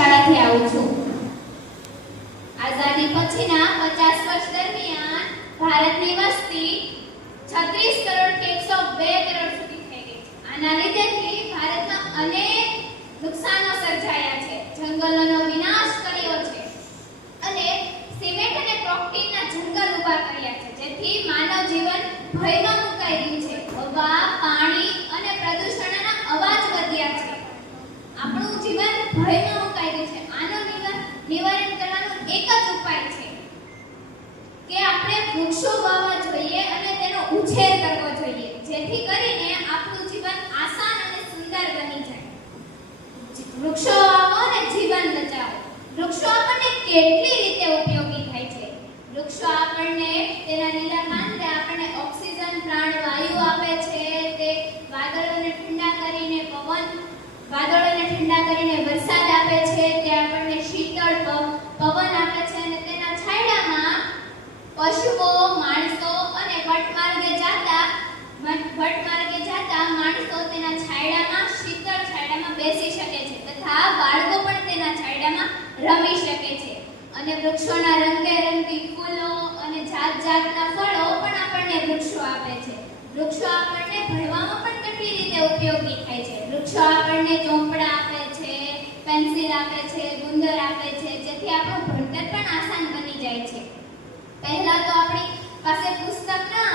શાળાથી આવું છું। આઝાદી પછીના 50 વર્ષ દરમિયાન ભારતની વસ્તી 36 કરોડ કે 102 કરોડ સુધી થઈ ગઈ છે। આના લીધેથી ભારતમાં અનેક નુકસાનો સર્જાયા છે, જંગલોનો વિનાશ કર્યો છે અને સિમેન્ટ અને કોકટીના જંગલ ઊભા કર્યા છે, જેથી માનવ જીવન ભયમાં મુકાઈ ગયું છે। હવા, પાણી અને પ્રદૂષણના અવાજ વધ્યા છે। આપણું જીવન ભયમાં મુકાઈ ગયું છે। આનું નિવારણ કરવાનો એક જ ઉપાય છે કે આપણે વૃક્ષો વાવવા જોઈએ અને તેનો ઉછેર કરવો જોઈએ, જેથી કરીને આપણું જીવન આસાન અને સુંદર બની જાય। વૃક્ષો વાવો અને જીવન બચાવો। વૃક્ષો આપણને કેટલી રીતે ઉપયોગી થાય છે। વૃક્ષો આપણને તેના લીલા પાંદડે આપણને ઓક્સિજન પ્રાણવાયુ આપે છે, તે વાદળોને ઠંડા કરીને વરસાદ આપે છે, તે આપણને શીતળ પવન આપે છે અને તેના છાંયડામાં પશુઓ, માણસો અને વટમાર્ગે જાતા માણસો તેના છાંયડામાં શીતળ છાંયડામાં બેસી શકે છે તથા બાળકો પણ તેના છાંયડામાં રમી શકે છે। અને વૃક્ષોના રંગબેરંગી ફૂલો અને જાતજાતના ફળો પણ આપણને વૃક્ષો આપે છે। વૃક્ષો આપણને ભણવામાં પણ કેટલી રીતે ઉપયોગી થાય છે। વૃક્ષો આપણને ચોપડા આપે છે, પેન્સિલ આપે છે, ગુંદર આપે છે, જેથી આપણું ભણતર પણ આસાન બની જાય છે। પહેલા તો આપણી પાસે પુસ્તક ન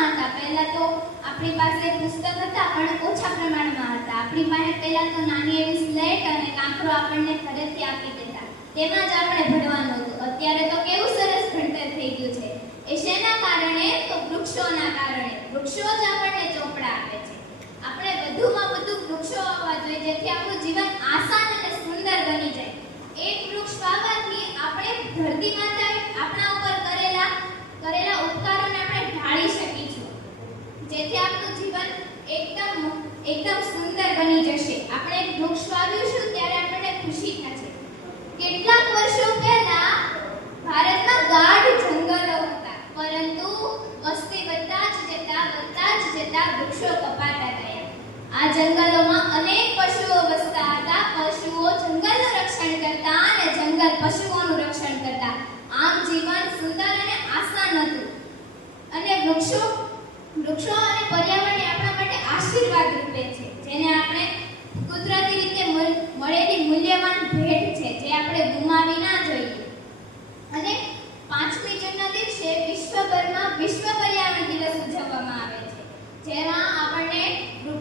હતા, પહેલા તો આપણી પાસે પુસ્તક હતા પણ ઓછા પ્રમાણમાં હતા। આપણી પાસે પહેલા તો નાની એવી સ્લેટ અને કાંકરો આપણને ઘરેથી આપી દેતા, તેમાં જ આપણે ભણવાનું હતું। અત્યારે તો કેવું સરસ ભણતર થઈ ગયું છે। એ શેના કારણે? તો વૃક્ષોના કારણે। વૃક્ષો જ આપણને ચોપડા આપે છે। આપણે વધુમાં વધુ વૃક્ષો વાવવા જોઈએ, જેથી આપણું જીવન આસાન અને સુંદર બની જાય। એક વૃક્ષ વાવવાથી આપણે ધરતી માતાએ આપણા ઉપર કરેલા ઉપકારોને આપણે ઢાળી શકીશું, જેથી આપણું જીવન એકદમ સુંદર બની જશે। આપણે એક વૃક્ષ વાવીશું ત્યારે આપણને ખુશી થશે। કેટલાક વર્ષો પહેલા ભારતમાં ગાઢ જંગલો હતા, પરંતુ વસ્તી વધતા જ જતા વૃક્ષો કપાતા ગયા। આ જંગલોમાં અનેક પશુઓ વસતા હતા। પશુઓ જંગલનું રક્ષણ કરતા અને જંગલ પશુઓનું રક્ષણ કરતા। આમ જીવન સુંદર અને આસાન હતું। અને વૃક્ષો અને પર્યાવરણ આપણા માટે આશીર્વાદ રૂપે છે, જેને આપણે કુદરતી રીતે મળેલી મૂલ્યવાન ભેટ છે, જે આપણે ગુમાવી ના જોઈએ। અને 5મી જૂનના દિવસે વિશ્વભરમાં વિશ્વ પર્યાવરણ દિવસ ઉજવવામાં આવે છે, જેમાં આપણને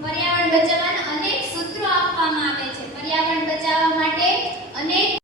પર્યાવરણ બચાવવાના અનેક સૂત્રો આપવામાં આવે છે। પર્યાવરણ બચાવવા માટે અનેક